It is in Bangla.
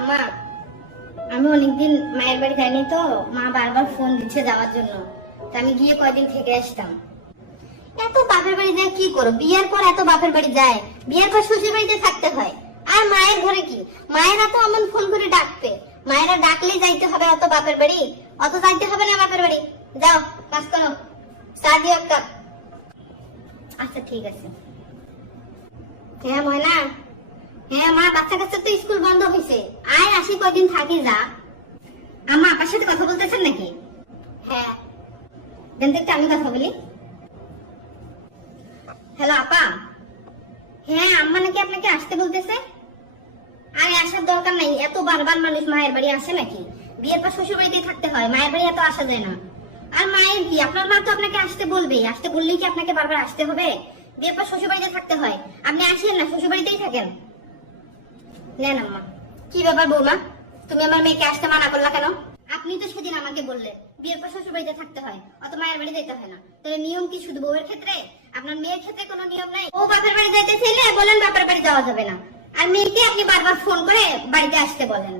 আম্মা, আমি অনেকদিন মায়ের বাড়ি যাইনি তো, মা বারবার ফোন দিচ্ছে যাওয়ার জন্য, তো আমি গিয়ে কয়দিন থেকে আসতাম। এত বাপের বাড়ি যায় কি করো? বিয়ের পর এত বাপের বাড়ি যায়, বিয়ের পর শ্বশুর বাড়িতে থাকতে হয়। আর মায়ের ঘরে কি, মায়েরা তো এমন ফোন করে ডাকবে, মায়েরা ডাকলে যাইতে হবে অত বাপের বাড়ি? অত যাইতে হবে না বাপের বাড়ি। যাও কাজ করো, চা দিও এক কাপ। আচ্ছা ঠিক আছে। হ্যাঁ ময়না, হ্যাঁ মা, বাচ্চা কাচ্চা তো স্কুল বন্ধ হয়েছে, আয় আসি কয়দিন থাকি যা। আম্মা আপনার সাথে কথা বলতেছেন নাকি? হ্যাঁ দেন তো একটু আমি কথা বলি। হ্যালো আপা। হ্যাঁ আম্মা নাকি আপনাকে আসতে বলতেছে। আরে আসার দরকার নাই, এত বারবার মানুষ মায়ের বাড়ি আসে নাকি? বিয়ের পর শ্বশুর বাড়িতেই থাকতে হয়, মায়ের বাড়ি এত আসা যায় না। আর মায়ের কি, আপনার মা তো আপনাকে আসতে বলবেই, আসতে বললেই কি আপনাকে বারবার আসতে হবে? বিয়ের পর শ্বশুর বাড়িতে থাকতে হয়, আপনি আসেন না, শ্বশুর বাড়িতেই থাকেন। নেন আম্মা। কি ব্যাপার বৌমা, তুমি আমার মেয়েকে আসতে মানা করলা কেন? আপনি তো সেদিন আমাকে বললেন বিয়ের পর শ্বশুর বাড়িতে থাকতে হয়, অত মায়ের বাড়ি যেতে হয় না। তাহলে নিয়ম কি শুধু বউয়ের ক্ষেত্রে? আপনার মেয়ের ক্ষেত্রে কোনো নিয়ম নাই? ও বাপের বাড়ি যাইতে চাইলে বলেন বাপের বাড়ি যাওয়া যাবে না, আর মেয়েকে আপনি বারবার ফোন করে বাড়িতে আসতে বলেন।